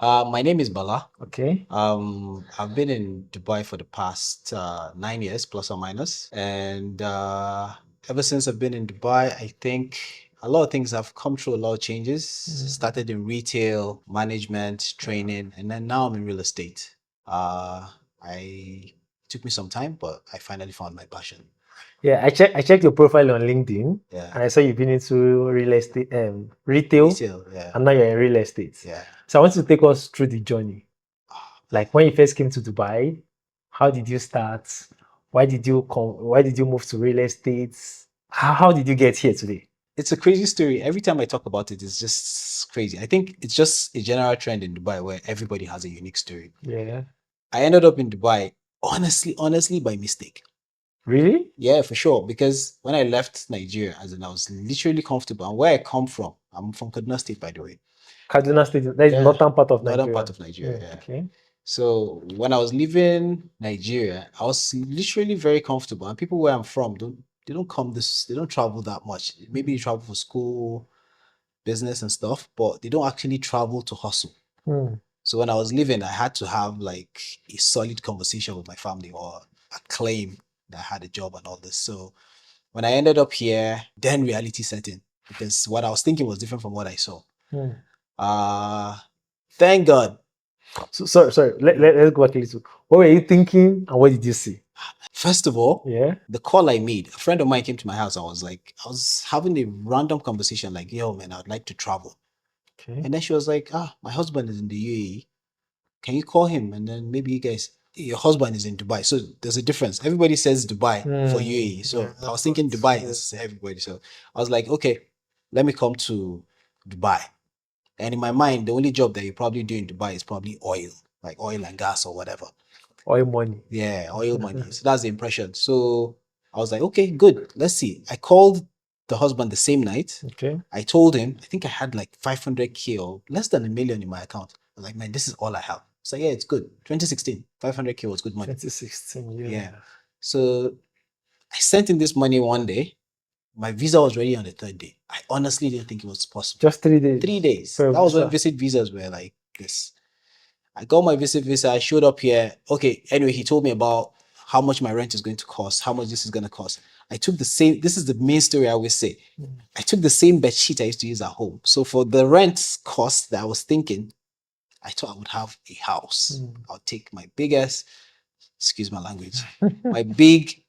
My name is Bala. Okay. I've been in Dubai for the past 9 years, plus or minus, and ever since I've been in Dubai, I think a lot of things have come through a lot of changes. Mm. Started in retail, management, Yeah. training, and then now I'm in real estate. I took me some time, but I finally found my passion. Yeah, I checked your profile on LinkedIn Yeah, and I saw you've been into real estate retail retail. Yeah, and now you're in real estate. yeah. So I want you to take us through the journey. Like when you first came to Dubai, how did you start? Why did you move to real estate? How did you get here today? It's a crazy story. Every time I talk about it, it's just crazy. I think it's just a general trend in Dubai where everybody has a unique story. Yeah. I ended up in Dubai, honestly, by mistake. Really? Yeah, for sure. Because when I left Nigeria, as in I was literally comfortable. And where I come from, I'm from Kaduna State, by the way. Kaduna State, that is Yeah, northern part of northern part Nigeria. of Nigeria. Yeah, Yeah. okay. So when I was leaving Nigeria, I was literally very comfortable. And people where I'm from they don't travel that much. Maybe they travel for school, business and stuff, but they don't actually travel to hustle. Hmm. So when I was leaving, I had to have like a solid conversation with my family or a claim that I had a job and all this. So when I ended up here, then reality set in because what I was thinking was different from what I saw. Hmm. Uh thank God. So sorry. Let's go back a little. What were you thinking and what did you see? First of all, Yeah. the call I made, a friend of mine came to my house. I was having a random conversation like, yo, man, I'd like to travel. Okay. And then she was like, my husband is in the UAE. Can you call him? And then maybe your husband is in Dubai. So there's a difference. Everybody says Dubai for Hmm. UAE. Yeah, So I was that's what. thinking Dubai Yeah. is everybody. So I was like, okay, let me come to Dubai. And in my mind, the only job that you probably do in Dubai is probably oil, like oil and gas or whatever. Oil money. Yeah, oil money. So that's the impression. So I was like, okay, good. Let's see. I called the husband the same night. Okay. I told him, I think I had like 500K or less than a million in my account. I was like, man, this is all I have. So yeah, it's good. 2016, 500K was good money. 2016. Yeah. Yeah. So I sent in this money one day. My visa was ready on the third day. I honestly didn't think it was possible. Just 3 days 3 days. for a That was when visa. visit visas were like this. I got my visit visa. I showed up here. Okay. Anyway, he told me about how much my rent is going to cost, how much this is going to cost. I took the same. This is the main story I always say. Mm. I took the same bed sheet I used to use at home. So for the rent cost that I was thinking, I thought I would have a house. Mm. I'll take my biggest, excuse my language, my big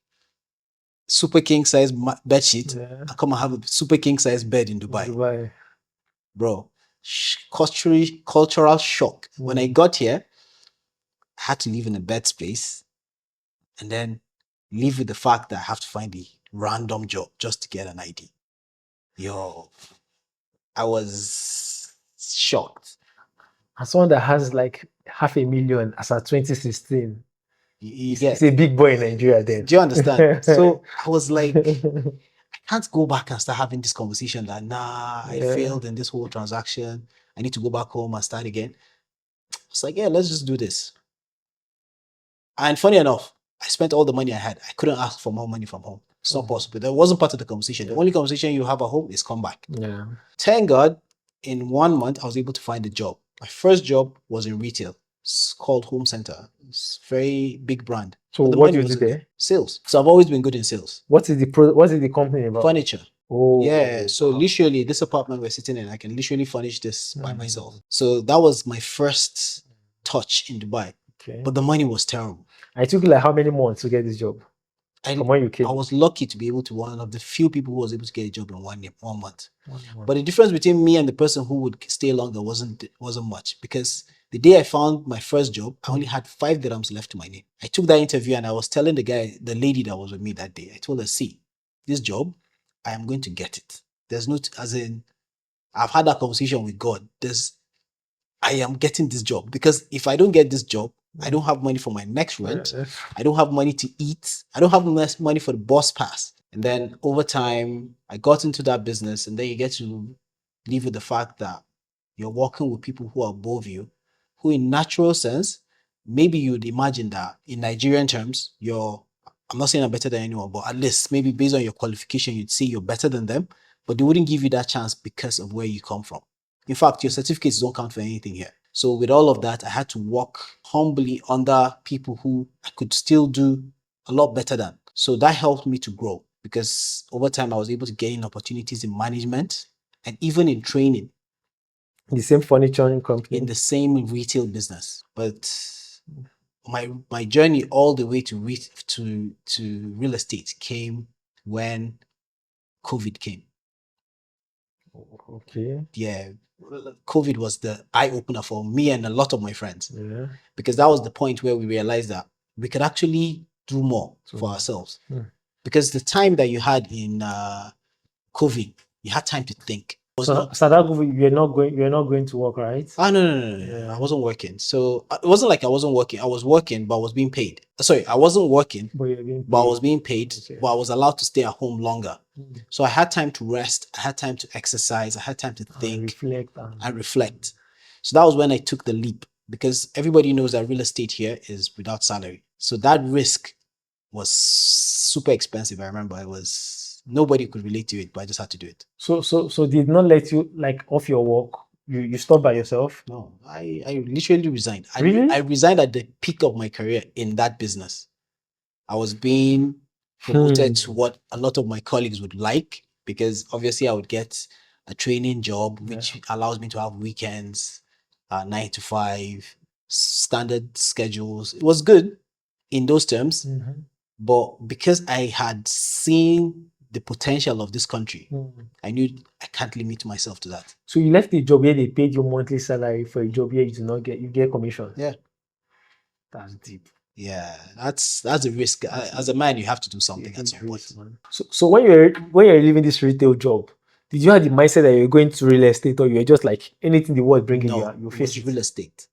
super king size bed sheet. Yeah. I come and have a super king size bed in Dubai, Dubai. bro. Cultural shock. When I Mm. got here, I had to live in a bed space and then live with the fact that I have to find a random job just to get an ID. Yo, I was shocked. As someone that has like half a million as at 2016, You it's get, a big boy in Nigeria then. do you understand? So I was like, I can't go back and start having this conversation that, nah, I Yeah. failed in this whole transaction. I need to go back home and start again. It's like, yeah, let's just do this. And funny enough, I spent all the money I had. I couldn't ask for more money from home. It's not Mhm. possible. That wasn't part of the conversation. The Yeah. only conversation you have at home is come back. Yeah. Thank God, in 1 month, I was able to find a job. My first job was in retail. It's called Home Center. It's a very big brand, So but the what money do you do wasn't good. there? Sales. So I've always been good in sales. What is the company about? Furniture. Yeah. Oh, So wow. literally, this apartment we're sitting in, I can literally furnish this by myself. Mm. So that was my first touch in Dubai. Okay. But the money was terrible. I took like how many months to get this job I from when you I came? was lucky to be able to one of the few people who was able to get a job in 1 month. 1 month. But the difference between me and the person who would stay longer wasn't much because the day I found my first job, I only had 5 dirhams left to my name. I took that interview and I was telling the lady that was with me that day, I told her, see, this job, I am going to get it. There's no, as in, I've had that conversation with God. I am getting this job because if I don't get this job, I don't have money for my next rent. Yeah. I don't have money to eat. I don't have money for the bus pass. And then over time, I got into that business, and then you get to live with the fact that you're working with people who are above you, who, in natural sense, maybe you'd imagine that in Nigerian terms, I'm not saying I'm better than anyone, but at least maybe based on your qualification, you'd say you're better than them, but they wouldn't give you that chance because of where you come from. In fact, your certificates don't count for anything here. So with all of that, I had to work humbly under people who I could still do a lot better than. So that helped me to grow because over time I was able to gain opportunities in management and even in training The same furniture company. in the same retail business. But my journey all the way to real estate came when COVID came. Okay. Yeah, COVID was the eye opener for me and a lot of my friends Yeah. because that was the point where we realized that we could actually do more for ourselves. Because the time that you had in COVID, you had time to think. So that you're not going to work, right? No. Yeah. I wasn't working. So it wasn't like I wasn't working. I was working, but I was being paid. Sorry, I wasn't working, But you're being but I paid. was being paid, Okay. but I was allowed to stay at home longer. So I had time to rest. I had time to exercise. I had time to think and reflect. So that was when I took the leap because everybody knows that real estate here is without salary. So that risk was super expensive. I remember it was nobody could relate to it, but I just had to do it. So did not let you like off your work? You stopped by yourself? No, I literally resigned. Really? I resigned at the peak of my career in that business. I was being promoted to what a lot of my colleagues would like because obviously I would get a training job which allows me to have weekends, 9 to 5, standard schedules. It was good in those terms, but because I had seen the potential of this country, I knew I can't limit myself to that. So you left the job where they paid you monthly salary for a job where you do not get commissions. Yeah. That's deep. Yeah, that's a risk. As a man, you have to do something at some point. So when you're leaving this retail job, did you have the mindset that you're going to real estate, or you were just like anything the world bringing you face it was real estate.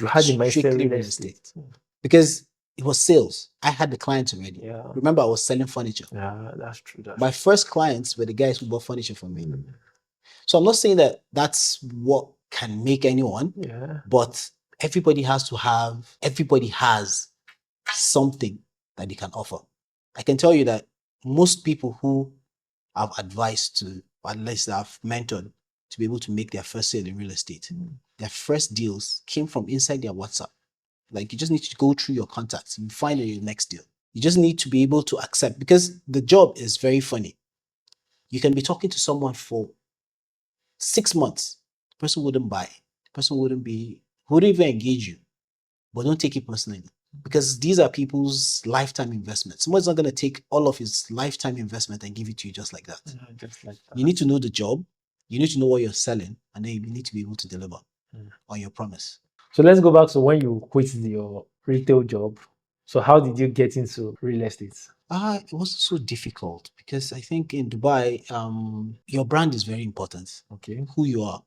You had the mindset Strictly real estate because it was sales. I had the clients already. Yeah. Remember, I was selling furniture. Yeah, that's true. My first clients were the guys who bought furniture from me. So I'm not saying that that's what can make anyone. Yeah. But everybody has something that they can offer. I can tell you that most people who I've advised to, or at least I've mentored to be able to make their first sale in real estate, their first deals came from inside their WhatsApp. Like you just need to go through your contacts and find your next deal. You just need to be able to accept because the job is very funny. You can be talking to someone for 6 months. The person wouldn't buy. The person wouldn't even engage you. But don't take it personally because these are people's lifetime investments. Someone's not going to take all of his lifetime investment and give it to you just like that. You need to know the job. You need to know what you're selling, and then you need to be able to deliver on your promise. So let's go back to when you quit your retail job. So how did you get into real estate? It was so difficult because I think in Dubai, your brand is very important. Okay. Who you are.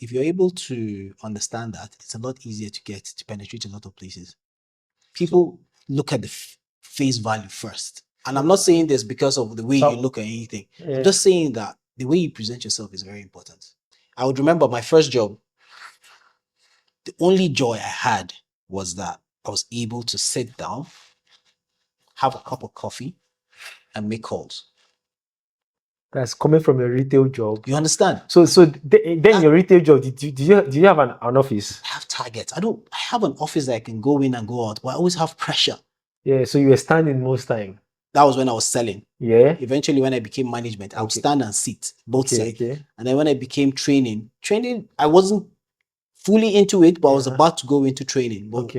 If you're able to understand that, it's a lot easier to penetrate a lot of places. People look at the face value first. And I'm not saying this because of the way you look or anything. I'm just saying that the way you present yourself is very important. I would remember my first job, the only joy I had was that I was able to sit down, have a cup of coffee, and make calls. That's coming from a retail job. You understand? So then your retail job, did you have an office? I have targets. I have an office that I can go in and go out, but I always have pressure. Yeah, so you were standing most time. That was when I was selling. Yeah. Eventually, when I became management, I would stand and sit both sides. Okay. And then when I became training, I wasn't fully into it, but I was about to go into training. But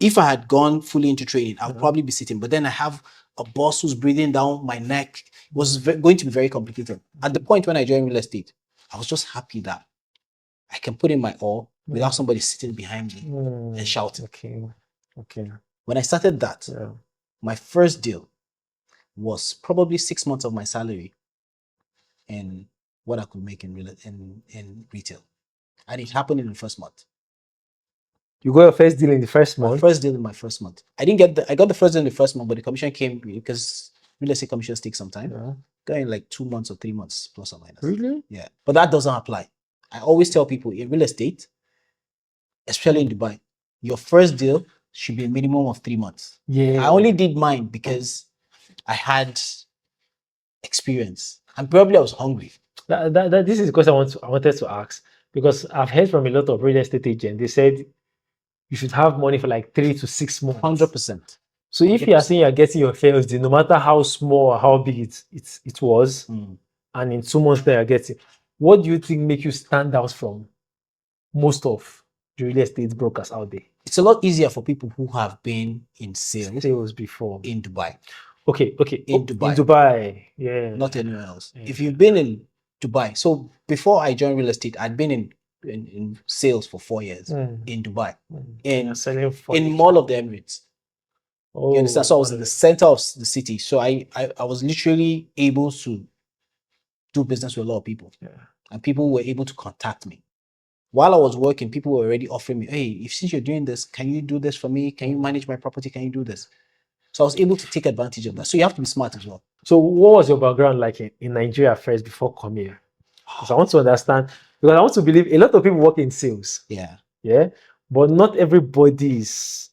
if I had gone fully into training, I would probably be sitting. But then I have a boss who's breathing down my neck. It was going to be very complicated. At the point when I joined real estate, I was just happy that I can put in my all without somebody sitting behind me and shouting. Okay. When I started that, my first deal was probably 6 months of my salary in what I could make in retail. And it happened in the first month. You got your first deal in the first month? My first deal in my first month. I got the first deal in the first month, but the commission came because real estate commissions take some time. Got in like 2 months or 3 months, plus or minus. Really? Yeah. But that doesn't apply. I always tell people in real estate, especially in Dubai, your first deal should be a minimum of 3 months. Yeah. I only did mine because I had experience and probably I was hungry. This is the question I wanted to ask. Because I've heard from a lot of real estate agents, they said you should have money for like 3 to 6 months. 100%. So if you are saying you're getting your first deal, no matter how small or how big it was, and in 2 months there you're getting, what do you think make you stand out from most of the real estate brokers out there? It's a lot easier for people who have been in sales before. in Dubai. Okay. In Dubai. In Dubai, yeah. Not anywhere else. Yeah. If you've been in Dubai, so before I joined real estate, I'd been in sales for 4 years in Dubai, in Mall of the Emirates. You understand? So I was in the center of the city. So I was literally able to do business with a lot of people. Yeah. And people were able to contact me. While I was working, people were already offering me, hey, since you're doing this, can you do this for me? Can you manage my property? Can you do this? So I was able to take advantage of that. So you have to be smart as well. So what was your background like in Nigeria first before coming here? Because I want to understand, because I want to believe a lot of people work in sales. Yeah. Yeah. But not everybody is,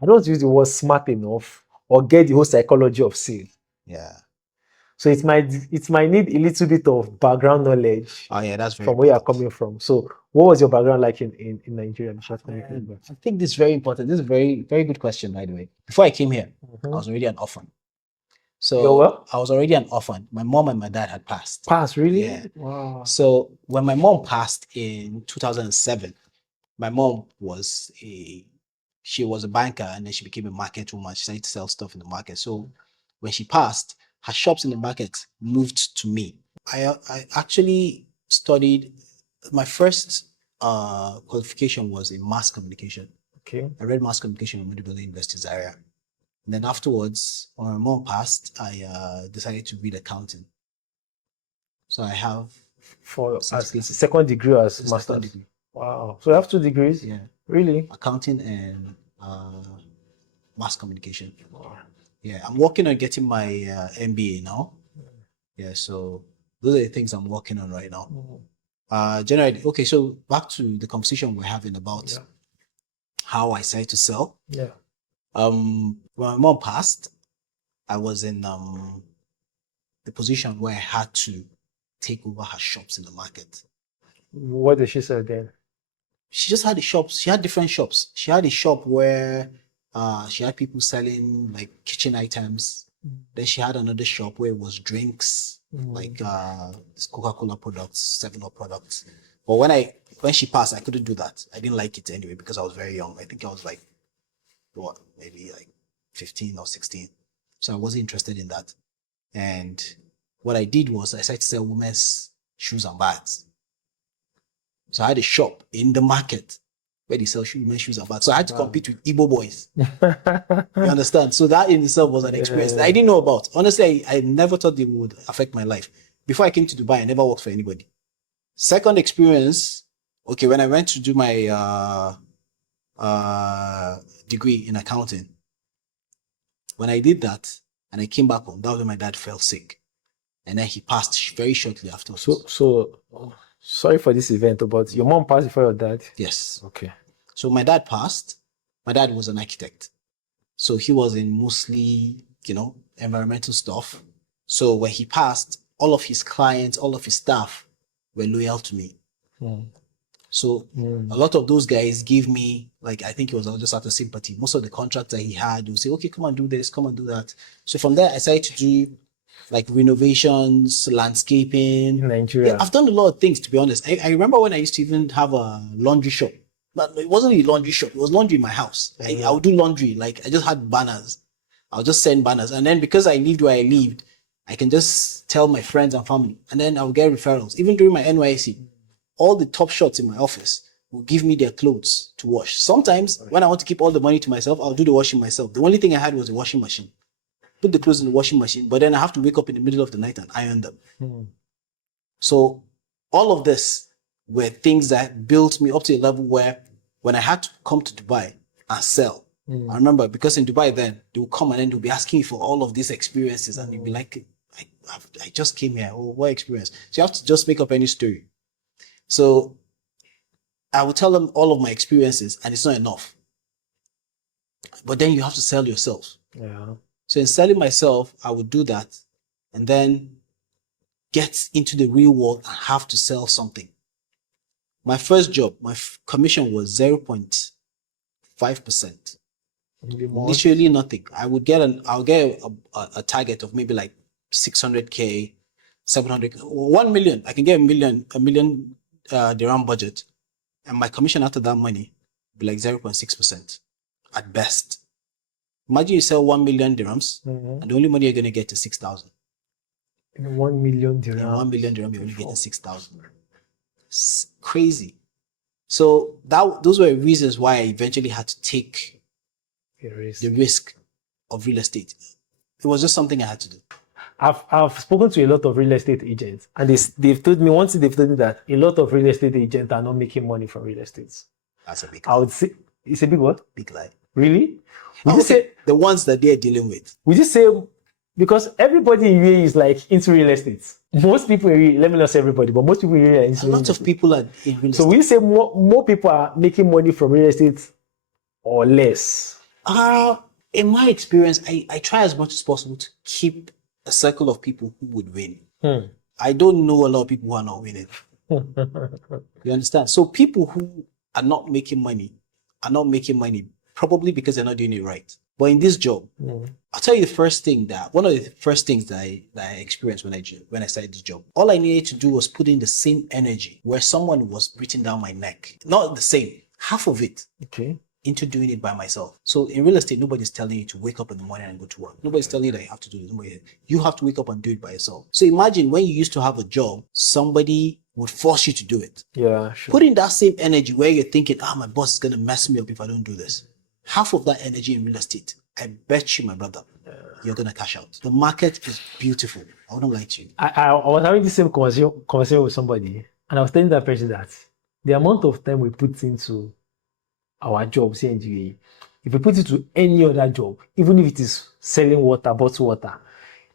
I don't use the word smart enough or get the whole psychology of sales. Yeah. So it might need a little bit of background knowledge. Oh yeah, that's very from where you're coming from. So what was your background like in Nigeria? I think this is very important. This is a very, very good question, by the way. Before I came here, I was already an orphan. So I was already an orphan. My mom and my dad had passed. Passed, really? Yeah. Wow. So when my mom passed in 2007, my mom was she was a banker, and then she became a market woman. She started to sell stuff in the market. So when she passed, her shops in the market moved to me. I actually studied, my first qualification was in mass communication. Okay. I read mass communication at Medibello University, Zaria. And then afterwards, when my mom passed, I decided to read accounting. So I have second degree as master's degree. Wow. So you have 2 degrees? Yeah. Really? Accounting and mass communication. Wow. Yeah, I'm working on getting my MBA now. Yeah, so those are the things I'm working on right now. Generally, okay, so back to the conversation we're having about how I decided to sell. Yeah. When my mom passed, I was in the position where I had to take over her shops in the market. What did she say then? She just had the shops. She had different shops. She had a shop where she had people selling like kitchen items. Then she had another shop where it was drinks, like Coca-Cola products, 7-Up products. But when she passed, I couldn't do that. I didn't like it anyway because I was very young. I think I was like, maybe like 15 or 16. So I wasn't interested in that. And what I did was I started to sell women's shoes and bags. So I had a shop in the market where they sell women's shoes and bags. So I had to compete with Igbo boys. You understand? So that in itself was an experience that I didn't know about. Honestly, I never thought it would affect my life. Before I came to Dubai, I never worked for anybody. Second experience, okay, when I went to do my degree in accounting, when I did that and I came back home, that was when my dad fell sick. And then he passed very shortly after. So sorry for this event, but your mom passed before your dad? Yes. Okay. So my dad passed. My dad was an architect. So he was in mostly, environmental stuff. So when he passed, all of his clients, all of his staff were loyal to me. So a lot of those guys gave me, like, I think it was just out of sympathy. Most of the contracts that he had would say, okay, come and do this, come and do that. So from there, I started to do like renovations, landscaping. In Nigeria. Yeah, I've done a lot of things, to be honest. I remember when I used to even have a laundry shop. But it wasn't a laundry shop. It was laundry in my house. I would do laundry. Like, I just had banners. I'll just send banners. And then because I lived where I lived, I can just tell my friends and family. And then I'll get referrals. Even during my NYC, all the top shots in my office will give me their clothes to wash. Sometimes when I want to keep all the money to myself, I'll do the washing myself. The only thing I had was a washing machine. Put the clothes in the washing machine, but then I have to wake up in the middle of the night and iron them. So all of this were things that built me up to a level where when I had to come to Dubai and sell, I remember because in Dubai then they would come and then they'll be asking you for all of these experiences and you'll be like, I just came here. Oh, what experience? So you have to just make up any story. So I would tell them all of my experiences and it's not enough. But then you have to sell yourself. Yeah. So in selling myself, I would do that and then get into the real world and have to sell something. My first job, my commission was 0.5%. Literally nothing. I'll get a target of maybe like 600K, 700K, 1 million. I can get a million dirham budget, and my commission after that money be like 0.6% at best. Imagine you sell 1 million dirhams, and the only money you're gonna get is 6,000. 1 million dirhams. In 1 million dirham, you're only getting 6,000. It's crazy. So those were reasons why I eventually had to take the risk of real estate. It was just something I had to do. I've spoken to a lot of real estate agents, and they've told me that a lot of real estate agents are not making money from real estate. That's a big lie. I would say it's a big what? Big lie. Really? Would you say the ones that they're dealing with? Would you say, because everybody in UAE is like into real estate. Most people in UAE, let me not say everybody, but most people in UAE are into a lot of people are in real estate. So will you say more people are making money from real estate or less? In my experience, I try as much as possible to keep a circle of people who would win. I don't know a lot of people who are not winning. You understand? So people who are not making money probably because they're not doing it right. But in this job, I'll tell you one of the first things that I experienced when I started this job. All I needed to do was put in the same energy where someone was breathing down my neck. Not the same, half of it. Okay. Into doing it by myself. So in real estate, nobody's telling you to wake up in the morning and go to work. Nobody's telling you that you have to do this. You have to wake up and do it by yourself. So imagine when you used to have a job, somebody would force you to do it. Yeah, sure. Put in that same energy where you're thinking, my boss is going to mess me up if I don't do this. Half of that energy in real estate, I bet you, my brother, you're going to cash out. The market is beautiful. I wouldn't lie to you. I was having the same conversation with somebody, and I was telling that person that the amount of time we put into our jobs here in UAE, if we put it to any other job, even if it is selling water, bottled water,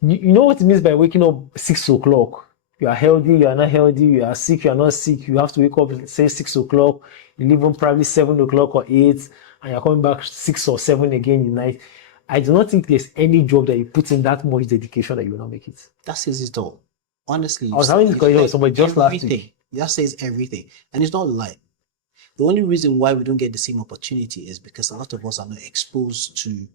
you know what it means by waking up 6 o'clock. You are healthy, you are not healthy, you are sick, you are not sick. You have to wake up, say 6 o'clock, you leave on probably 7 o'clock or 8, and you're coming back 6 or 7 again in the night. I do not think there's any job that you put in that much dedication that you will not make it. That says it all. Honestly, I was having this conversation with somebody just last week. That says everything. And it's not a lie. The only reason why we don't get the same opportunity is because a lot of us are not exposed to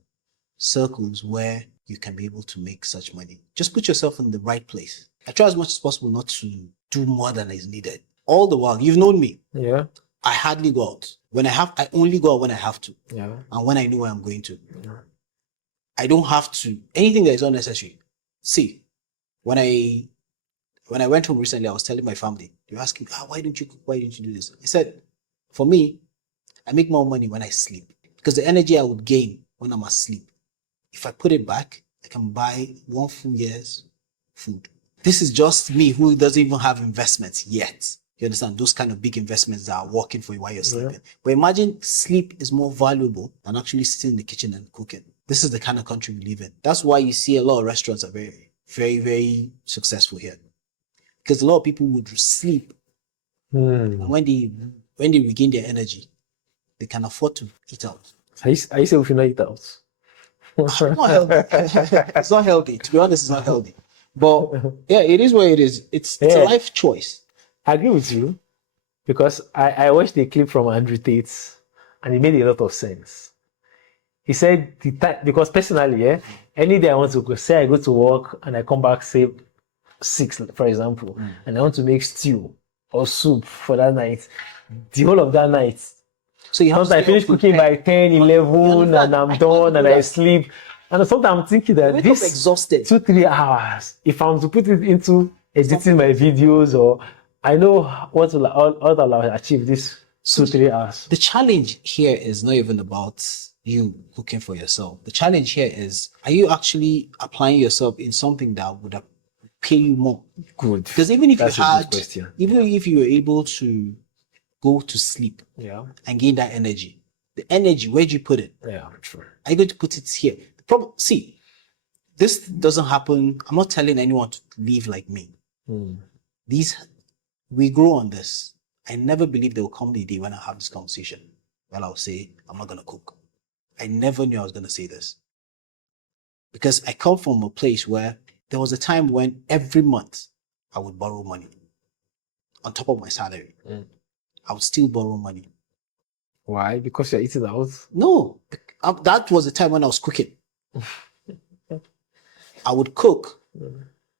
circles where you can be able to make such money. Just put yourself in the right place. I try as much as possible not to do more than is needed. All the while, you've known me. Yeah. I hardly go out. I only go out when I have to. Yeah. And when I know where I'm going to. Yeah. I don't have to. Anything that is unnecessary. See, when I went home recently, I was telling my family, they were asking, why don't you cook? Why didn't you do this? I said, for me, I make more money when I sleep, because the energy I would gain when I'm asleep, if I put it back, I can buy 1 full year's food. This is just me who doesn't even have investments yet. You understand? Those kind of big investments that are working for you while you're sleeping. But imagine sleep is more valuable than actually sitting in the kitchen and cooking. This is the kind of country we live in. That's why you see a lot of restaurants are very, very, very successful here. Because a lot of people would sleep. And when they regain their energy, they can afford to eat out. Are you saying we should not eat out? It's not healthy. It's not healthy. To be honest, it's not healthy. But yeah, it is what it is. It's a life choice. I agree with you, because I watched a clip from Andrew Tate, and it made a lot of sense. He said, because personally, any day I want to go, say I go to work and I come back, say 6, for example, and I want to make stew or soup for that night, the whole of that night. So you have I finish cooking by 10, 11, and I'm done, and I sleep. And sometimes I'm thinking that this exhausted 2-3 hours, if I'm to put it into editing my videos, or I know what I'll achieve this 2-3 hours. The challenge here is not even about you cooking for yourself. The challenge here is, are you actually applying yourself in something that would pay you more? Good. Because even if you were able to go to sleep and gain that energy, the energy, where do you put it? Yeah, sure. Are you going to put it here? The problem, see, this doesn't happen. I'm not telling anyone to live like me. We grow on this. I never believed there will come the day when I have this conversation where I'll say, I'm not going to cook. I never knew I was going to say this. Because I come from a place where there was a time when every month I would borrow money on top of my salary. I would still borrow money. Why? Because you're eating out. No, that was the time when I was cooking. I would cook.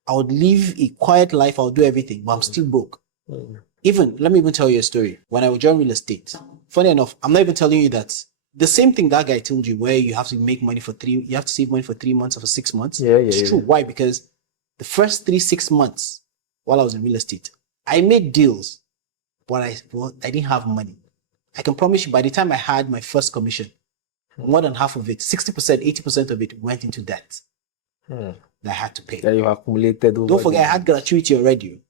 I would live a quiet life. I would do everything, but I'm still broke. Even, let me even tell you a story. When I was doing real estate, funny enough, I'm not even telling you that the same thing that guy told you, where you have to make money for you have to save money for 3 months or for 6 months. It's true. Why? Because the first 6 months while I was in real estate, I made deals, but I didn't have money. I can promise you, by the time I had my first commission, more than half of it, 60%, 80% of it went into debt that I had to pay. That you accumulated over. Don't forget, I had gratuity already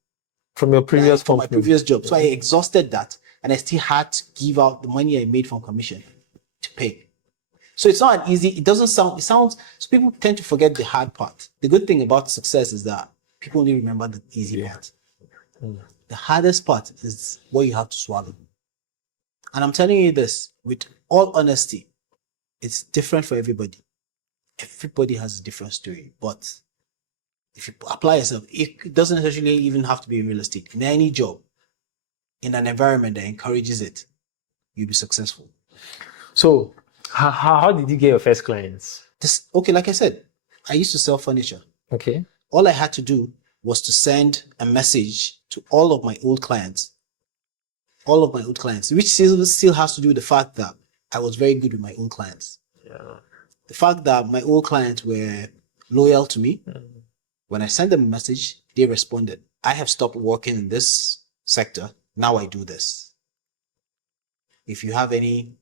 from your previous from my previous job. So I exhausted that, and I still had to give out the money I made from commission to pay. So it's not easy. It doesn't sound. It sounds. So people tend to forget the hard part. The good thing about success is that people only remember the easy part. The hardest part is what you have to swallow. And I'm telling you this with all honesty, it's different for everybody. Everybody has a different story, but if you apply yourself, it doesn't necessarily even have to be in real estate. In any job, in an environment that encourages it, you'll be successful. So, how did you get your first clients? Okay, like I said, I used to sell furniture. Okay. All I had to do was to send a message to all of my old clients. All of my old clients, which still has to do with the fact that I was very good with my old clients. Yeah. The fact that my old clients were loyal to me. When I sent them a message, they responded. I have stopped working in this sector. Now I do this. If you have any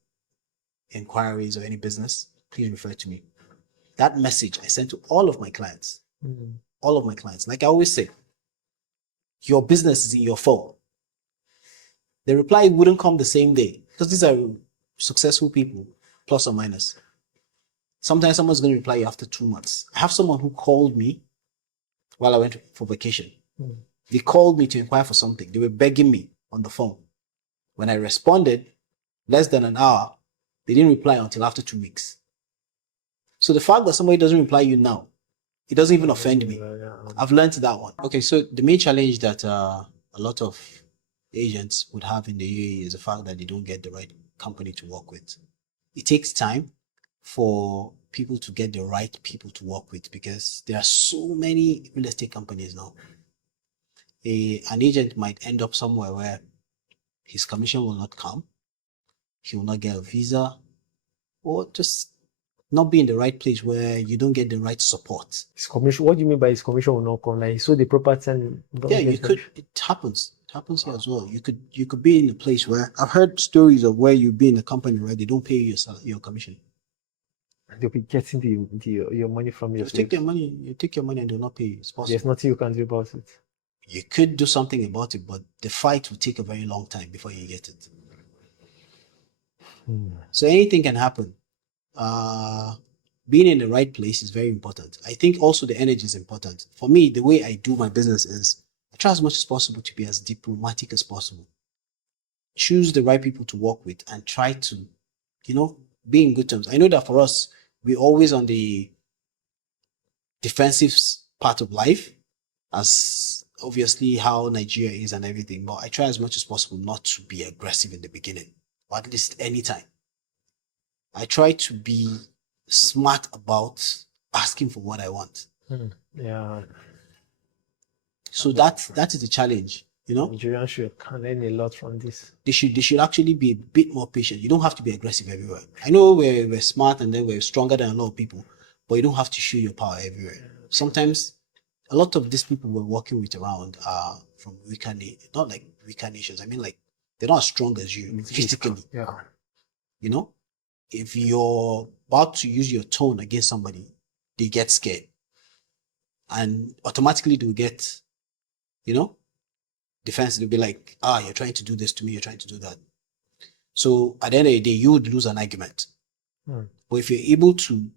inquiries or any business, please refer to me. That message I sent to all of my clients. All of my clients. Like I always say, your business is in your phone. The reply wouldn't come the same day because these are successful people, plus or minus. Sometimes someone's going to reply you after 2 months. I have someone who called me while I went for vacation. They called me to inquire for something. They were begging me on the phone. When I responded, less than an hour, they didn't reply until after 2 weeks. So the fact that somebody doesn't reply you now, it doesn't even offend me. I've learned that one. Okay, so the main challenge that a lot of agents would have in the UAE is the fact that they don't get the right company to work with. It takes time for people to get the right people to work with because there are so many real estate companies now. An agent might end up somewhere where his commission will not come, he will not get a visa, or just not be in the right place where you don't get the right support. His commission. What do you mean by his commission will not come? Like he sold the property and you could. It happens. It happens here as well. You could be in a place where I've heard stories of where you be in a company where they don't pay you your commission. They'll be getting your money from your. You take their money. You take your money and do not pay you. It's possible. There's nothing you can do about it. You could do something about it, but the fight will take a very long time before you get it. So anything can happen. Being in the right place is very important. I think also the energy is important. For me, the way I do my business is I try as much as possible to be as diplomatic as possible. Choose the right people to work with and try to, be in good terms. I know that for us, we're always on the defensive part of life, as obviously how Nigeria is and everything, but I try as much as possible not to be aggressive in the beginning, or at least anytime. I try to be smart about asking for what I want. Yeah. So that is the challenge, Nigerians should learn a lot from this. They should actually be a bit more patient. You don't have to be aggressive everywhere. I know we're smart and then we're stronger than a lot of people, but you don't have to show your power everywhere. Sometimes a lot of these people we're working with around are from weaker not like weaker nations. I mean, like they're not as strong as you physically. Yeah. If you're about to use your tone against somebody, they get scared. And automatically they'll get, defense. They'll be like, you're trying to do this to me, you're trying to do that. So at the end of the day, you would lose an argument. But if you're able to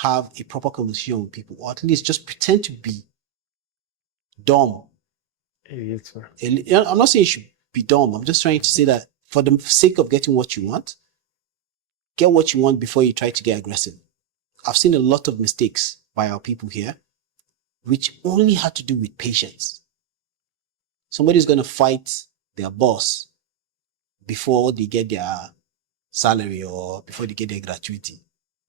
have a proper conversation with people, or at least just pretend to be dumb. I'm not saying you should be dumb. I'm just trying to say that for the sake of getting what you want, get what you want before you try to get aggressive. I've seen a lot of mistakes by our people here, which only had to do with patience. Somebody's going to fight their boss before they get their salary or before they get their gratuity.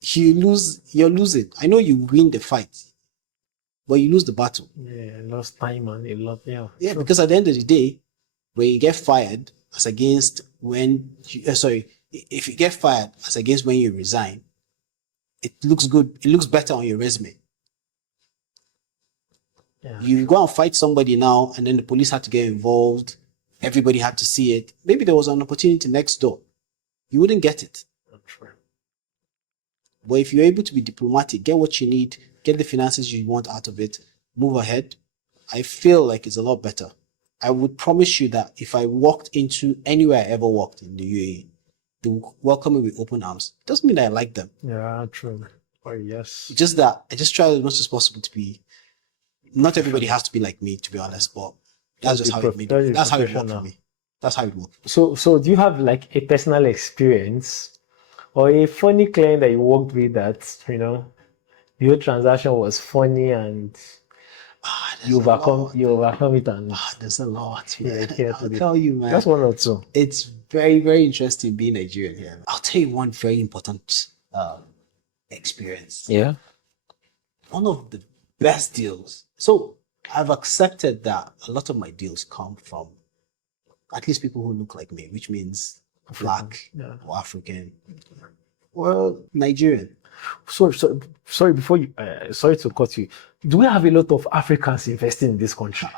You're losing. I know you win the fight, but you lose the battle. Yeah, lost time and a lot. Yeah. Yeah, True. because at the end of the day, when you get fired as against when if you get fired as against when you resign, it looks good. It looks better on your resume. Yeah. You go and fight somebody now, and then the police had to get involved. Everybody had to see it. Maybe there was an opportunity next door. You wouldn't get it. True. But if you're able to be diplomatic, get what you need, get the finances you want out of it, move ahead, I feel like it's a lot better. I would promise you that if I walked into anywhere I ever walked in the UAE, they will welcome me with open arms. It doesn't mean that I like them. Yeah, true. Oh, yes. It's just that I just try as much as possible to be. Not everybody has to be like me, to be honest, but that's just how it made it. That's how it worked for me. That's how it worked. So do you have like a personal experience or a funny client that you worked with that, the whole transaction was funny and you overcome it and there's a lot, man. Yeah, I'll tell you, man. That's one or two. It's very, very interesting being Nigerian here. I'll tell you one very important experience. Yeah. One of the best deals. So I've accepted that a lot of my deals come from at least people who look like me, which means black or African or Nigerian. Sorry, before you, sorry to cut you. Do we have a lot of Africans investing in this country?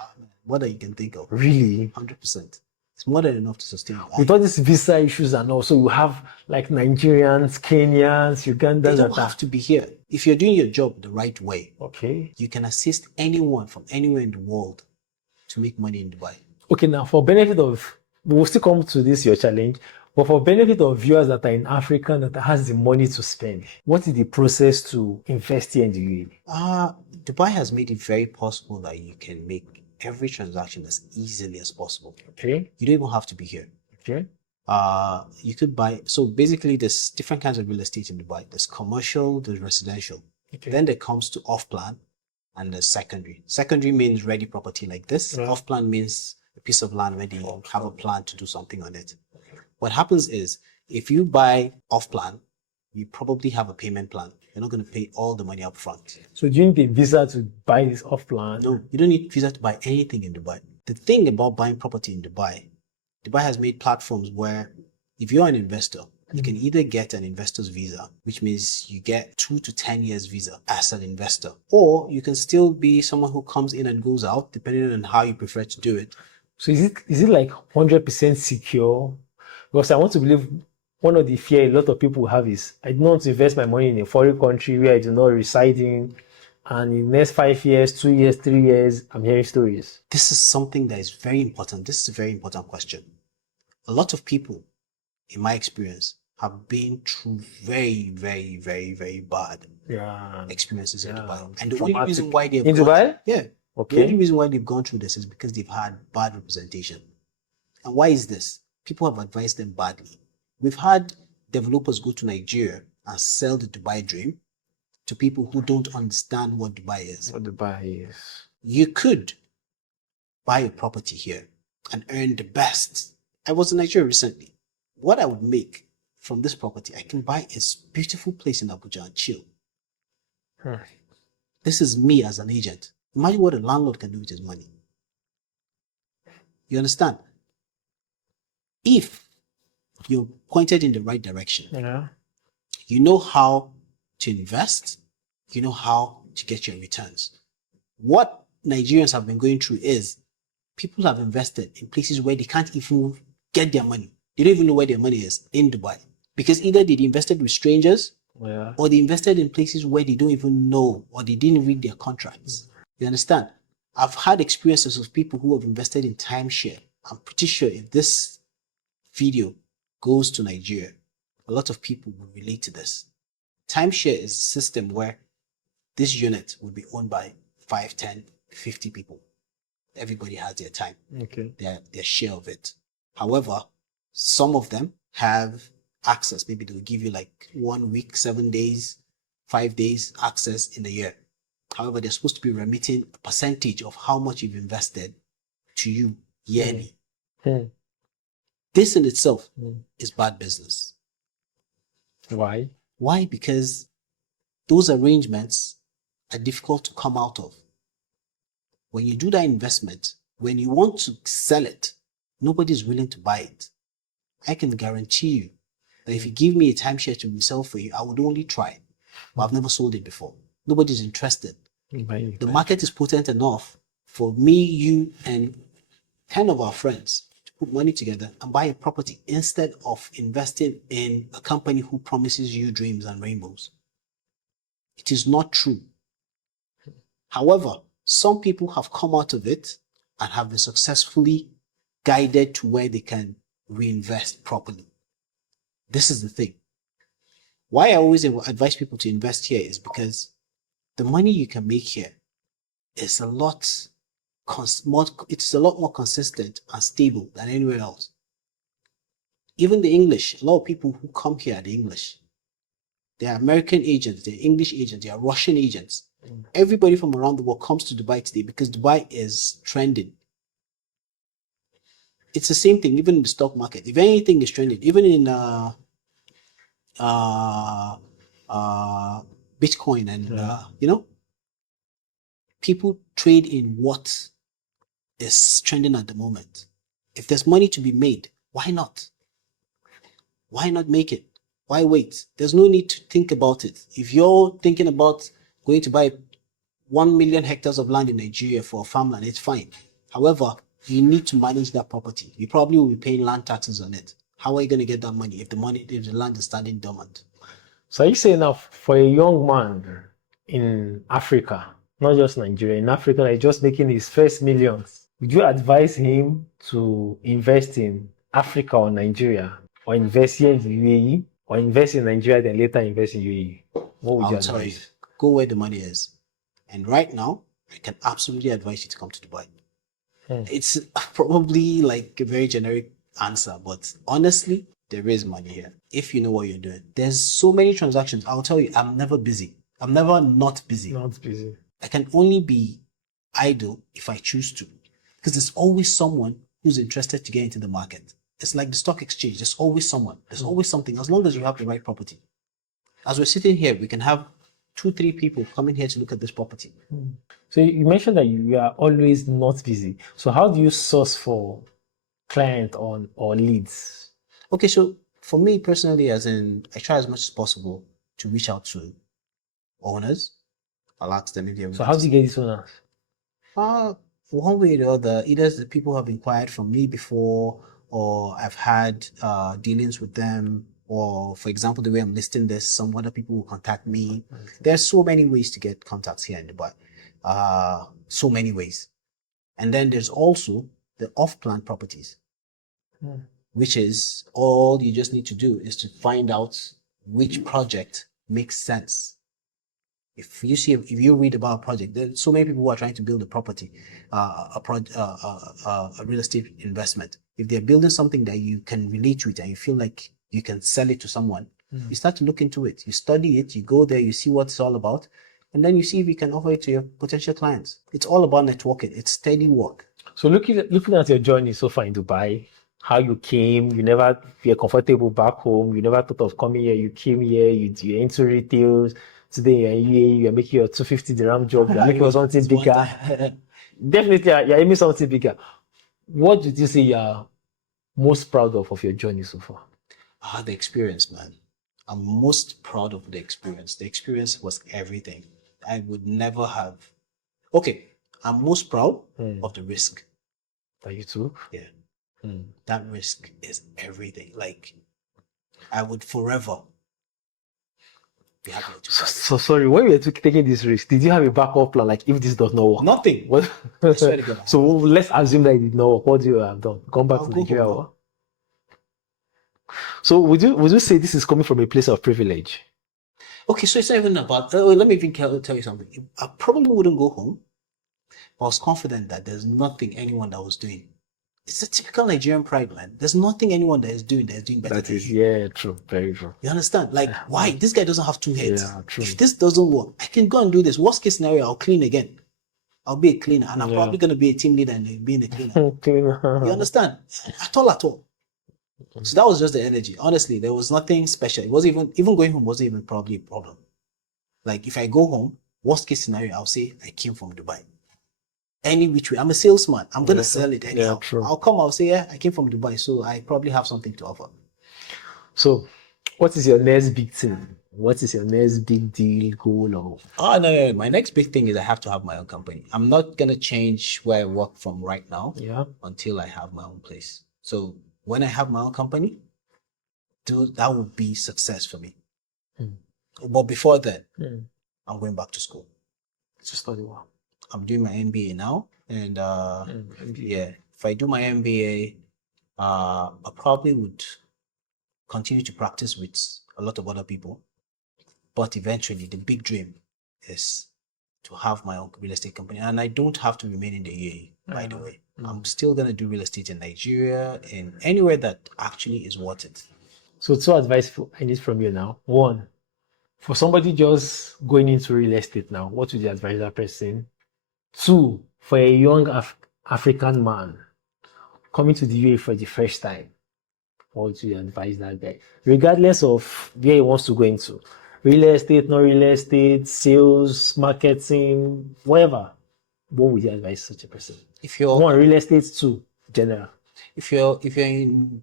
More than you can think of. Really? 100%. It's more than enough to sustain. With all these visa issues and also you have like Nigerians, Kenyans, Ugandans. They don't have to be here. If you're doing your job the right way, okay, you can assist anyone from anywhere in the world to make money in Dubai. Okay, now for benefit of, we'll still come to this, your challenge, but for benefit of viewers that are in Africa that has the money to spend, what is the process to invest here in the UAE? Dubai has made it very possible that you can make every transaction as easily as possible. Okay. You don't even have to be here. Okay. You could buy, so basically there's different kinds of real estate in Dubai. There's commercial, there's residential. Okay. Then there comes to off-plan and there's secondary. Secondary means ready property like this. Yeah. Off-plan means a piece of land where they have a plan to do something on it. What happens is, if you buy off-plan, you probably have a payment plan. You're not going to pay all the money up front. So do you need a visa to buy this off-plan? No, you don't need visa to buy anything in Dubai. The thing about buying property in Dubai, Dubai has made platforms where if you're an investor, you can either get an investor's visa, which means you get 2 to 10 years visa as an investor, or you can still be someone who comes in and goes out, depending on how you prefer to do it. So is it like 100% secure? Because I want to believe one of the fear a lot of people have is, I don't want to invest my money in a foreign country where I do not reside in, and in the next 5 years, 2 years, 3 years, I'm hearing stories. This is something that is very important. This is a very important question. A lot of people, in my experience, have been through very, very, very, very bad experiences in Dubai. And the only reason why they've in Dubai? Yeah. Okay. The only reason why they've gone through this is because they've had bad representation. And why is this? People have advised them badly. We've had developers go to Nigeria and sell the Dubai dream to people who don't understand what Dubai is. What Dubai is. You could buy a property here and earn the best. I was in Nigeria recently. What I would make from this property, I can buy a beautiful place in Abuja and chill. This is me as an agent. Imagine what a landlord can do with his money. You understand? If you're pointed in the right direction, you know how to invest, you know how to get your returns. What Nigerians have been going through is people have invested in places where they can't even get their money. They don't even know where their money is in Dubai. Because either they invested with strangers or they invested in places where they don't even know or they didn't read their contracts. You understand? I've had experiences of people who have invested in timeshare. I'm pretty sure if this video goes to Nigeria, a lot of people will relate to this. Timeshare is a system where this unit will be owned by 5, 10, 50 people. Everybody has their time, their share of it. However, some of them have access. Maybe they'll give you like 1 week, 7 days, 5 days access in a year. However, they're supposed to be remitting a percentage of how much you've invested to you yearly. This in itself is bad business. Why? Why? Because those arrangements are difficult to come out of. When you do that investment, when you want to sell it, nobody's willing to buy it. I can guarantee you that if you give me a timeshare to resell for you, I would only try. But I've never sold it before. Nobody's interested. The market is potent enough for me, you, and 10 of our friends to put money together and buy a property instead of investing in a company who promises you dreams and rainbows. It is not true. However, some people have come out of it and have been successfully guided to where they can reinvest properly. This is the thing. Why I always advise people to invest here is because the money you can make here is a lot more consistent and stable than anywhere else. Even the English, a lot of people who come here are the English. They are American agents, they're English agents, they are Russian agents. Everybody from around the world comes to Dubai today because Dubai is trending. It's the same thing, even in the stock market. If anything is trending, even in Bitcoin and people trade in what is trending at the moment. If there's money to be made, why not? Why not make it? Why wait? There's no need to think about it. If you're thinking about going to buy 1 million hectares of land in Nigeria for a farmland, it's fine. However, you need to manage that property. You probably will be paying land taxes on it. How are you going to get that money if the land is standing dormant? So are you saying now for a young man in Africa, not just Nigeria, in Africa, like just making his first millions, would you advise him to invest in Africa or Nigeria, or invest here in the UAE, or invest in Nigeria then later invest in UAE? What would you advise? I'll tell you, go where the money is. And right now, I can absolutely advise you to come to Dubai. It's probably like a very generic answer, but honestly, there is money here if you know what you're doing. There's so many transactions. I'll tell you, I'm never busy. I'm never not busy. Not busy. I can only be idle if I choose to, because there's always someone who's interested to get into the market. It's like the stock exchange. There's always someone. There's always something, as long as you have the right property. As we're sitting here, we can have 2-3 people coming here to look at this property. So you mentioned that you are always not busy. So how do you source for client or leads? Okay, so for me personally, I try as much as possible to reach out to owners. I'll ask them if they're. So how do you get these owners? One way or the other, either the people have inquired from me before, or I've had dealings with them, or for example, the way I'm listing this, some other people will contact me. There's so many ways to get contacts here in Dubai. So many ways. And then there's also the off-plan properties, which is all you just need to do is to find out which project makes sense. If you read about a project, there's so many people who are trying to build a property, a real estate investment. If they're building something that you can relate with and you feel like you can sell it to someone, you start to look into it. You study it, you go there, you see what it's all about, and then you see if you can offer it to your potential clients. It's all about networking. It's steady work. So looking at your journey so far in Dubai, how you came, you never feel comfortable back home, you never thought of coming here, you came here, you're into retail. Today you're in UAE, you're making your 250 dirham job, you're making something bigger. Definitely, you're aiming something bigger. What did you say you're most proud of your journey so far? The experience, man. I'm most proud of the experience. The experience was everything. I would never have. Okay, I'm most proud of the risk. That you took? Yeah. That risk is everything. Like, I would forever be happy to. So sorry, when you were taking this risk, did you have a backup plan? Like, if this does not work? Nothing. What? So let's assume that it did not work. What do you have done? Come back to Nigeria? So would you say this is coming from a place of privilege? Okay, so it's not even about. Let me even tell you something. I probably wouldn't go home, but I was confident that there's nothing anyone that was doing. It's a typical Nigerian pride, man. There's nothing anyone that is doing better. That is, yeah, true, very true. You understand? Like, why? This guy doesn't have 2 heads. Yeah, true. If this doesn't work, I can go and do this. Worst case scenario, I'll clean again. I'll be a cleaner, and I'm probably going to be a team leader and being a cleaner. You understand? At all. So that was just the energy. Honestly, there was nothing special. It wasn't even going home wasn't even probably a problem. Like if I go home, worst case scenario, I'll say I came from Dubai. Any which way, I'm a salesman. I'm gonna sell it Yeah, anyhow. true. I'll come. I'll say yeah, I came from Dubai, so I probably have something to offer. So, what is your next big thing? What is your next big deal, goal, or Oh no. My next big thing is I have to have my own company. I'm not gonna change where I work from right now yeah? until I have my own place. So when I have my own company, that would be success for me. But before then, I'm going back to school. To study what? I'm doing my MBA now, and MBA. yeah, if I do my MBA, I probably would continue to practice with a lot of other people. But eventually, the big dream is to have my own real estate company, and I don't have to remain in the UAE. By the way, I'm still gonna do real estate in Nigeria and anywhere that actually is worth it. So, two advice I need from you now. One, for somebody just going into real estate now, what would you advise that person? Two, for a young African man coming to the UAE for the first time, what would you advise that guy? Regardless of where he wants to go into, real estate, not real estate, sales, marketing, whatever. What would you advise such a person? If you're One, real estate. Two, general. if you're in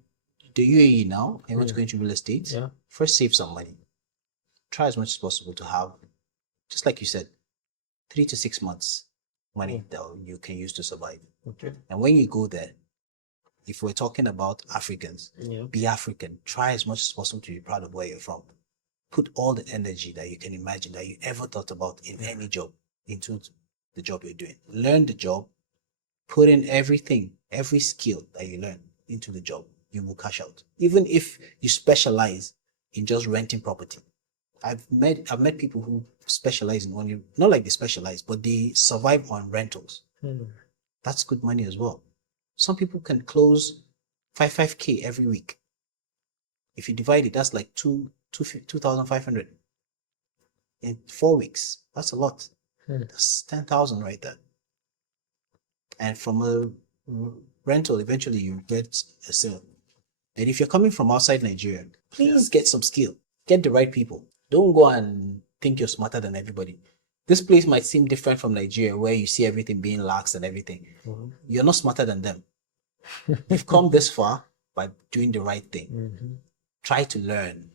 the UAE now and want to go into real estate, Yeah. first save some money. Try as much as possible to have, just like you said, 3 to 6 months money that you can use to survive. Okay. And when you go there, if we're talking about Africans, Yeah. be African. Try as much as possible to be proud of where you're from. Put all the energy that you can imagine that you ever thought about in any job into the job you're doing. Learn the job, put in everything, every skill that you learn into the job. You will cash out. Even if you specialize in just renting property. I've met people who specialize in only, not like they specialize, but they survive on rentals. That's good money as well. Some people can close 5k every week. If you divide it, that's like 2,500 in 4 weeks. That's a lot. That's 10,000 right there. And from a rental, eventually you get a sale. And if you're coming from outside Nigeria, please get some skill. Get the right people. Don't go and think you're smarter than everybody. This place might seem different from Nigeria, where you see everything being lax and everything. You're not smarter than them. You've come this far by doing the right thing. Try to learn.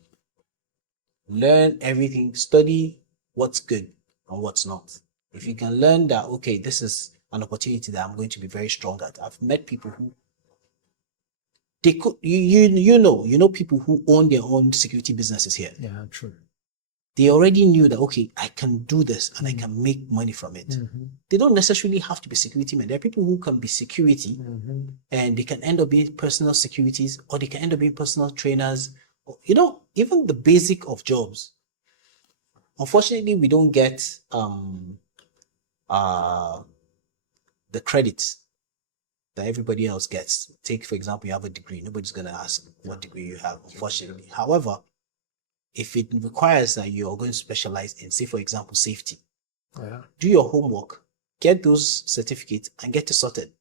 Learn everything. Study what's good and what's not. If you can learn that, okay, this is an opportunity that I'm going to be very strong at. I've met people who they could you know people who own their own security businesses here. Yeah, true. They already knew that, okay, I can do this and I can make money from it. They don't necessarily have to be security men. There are people who can be security and they can end up being personal securities, or they can end up being personal trainers. You know, even the basic of jobs. Unfortunately, we don't get the credit that everybody else gets. Take, for example, you have a degree. Nobody's going to ask what degree you have, unfortunately. However, if it requires that you're going to specialize in, say, for example, safety, do your homework, get those certificates, and get it sorted.